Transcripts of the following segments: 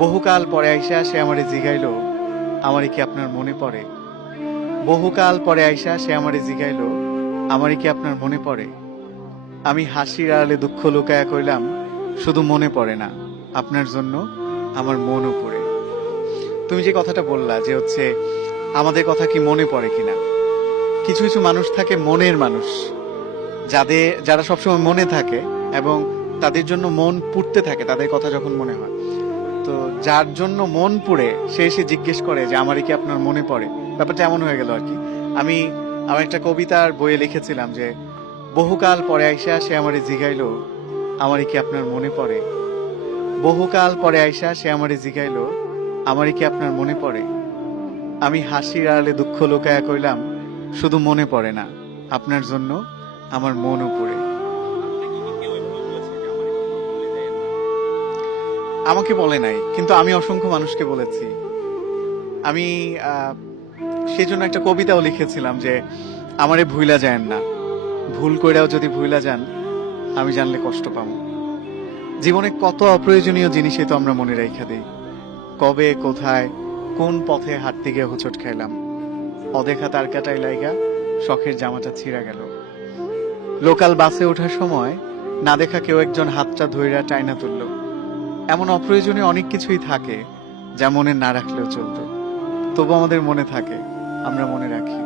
বহুকাল পরে আইসা সে আমারে জিগাইলো, আমারে কি আপনার মনে পড়ে? বহুকাল পরে আইসা সে আমারে জিগাইলো, আমারে কি আপনার মনে পড়ে? আমি হাসির আড়ালে দুঃখ লুকায়া কইলাম, শুধু মনে পড়ে না, আপনার জন্য আমার মনও পড়ে। তুমি যে কথাটা বললা যে হচ্ছে আমাদের কথা কি মনে পড়ে কিনা, কিছু কিছু মানুষ থাকে মনের মানুষ, যারা সবসময় মনে থাকে এবং তাদের জন্য মন পুড়তে থাকে তাদের কথা যখন মনে হয়। তো যার জন্য মন পুড়ে সে এসে জিজ্ঞেস করে যে আমারই কি আপনার মনে পড়ে, ব্যাপারটা এমন হয়ে গেল আর কি। আমি আমার একটা কবিতার বইয়ে লিখেছিলাম যে বহুকাল পরে আইসা সে আমারে জিগাইলো, আমারই কি আপনার মনে পড়ে? বহুকাল পরে আইসা সে আমারে জিগাইলো, আমারই কি আপনার মনে পড়ে? আমি হাসির আড়ালে দুঃখ লুকায়া কইলাম, শুধু মনে পড়ে না, আপনার জন্য আমার মনও পড়ে। আমাকে বলে নাই, কিন্তু আমি অসংখ্য মানুষকে বলেছি। আমি সেই জন্য একটা কবিতাও লিখেছিলাম যে আমারে ভুইলা যায়েন না, ভুল কইরাও যদি ভুইলা যান আমি জানলে কষ্ট পাবো। জীবনে কত অপ্রয়োজনীয় জিনিসই তো আমরা মনে রাইখা দেই। কবে, কোথায়, কোন পথে হাঁটতে গিয়ে হোঁচট খাইলাম, অদেখা তার কাটাই লাইগা শখের জামাটা ছিঁড়া গেল। লোকাল বাসে ওঠার সময় না দেখা কেউ একজন হাতটা ধইরা টাইনা তুললো। এমন অপ্রয়োজনীয় অনেক কিছুই থাকে যা মনে না রাখলেও চলতো, তবু আমাদের মনে থাকে, আমরা মনে রাখি।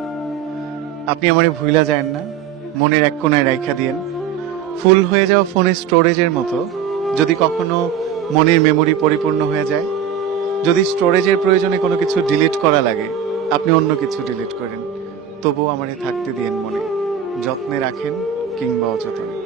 আপনি আমারে ভুইলা যায়েন না, মনের এক কোনায় রাইখা দিয়েন। ফুল হয়ে যাওয়া ফোনের স্টোরেজের মতো যদি কখনো মনের মেমরি পরিপূর্ণ হয়ে যায়, যদি স্টোরেজের প্রয়োজনে কোনো কিছু ডিলিট করা লাগে, আপনি অন্য কিছু ডিলিট করেন, তবুও আমারে থাকতে দিয়েন মনে, যত্নে রাখেন কিংবা অযত্নে।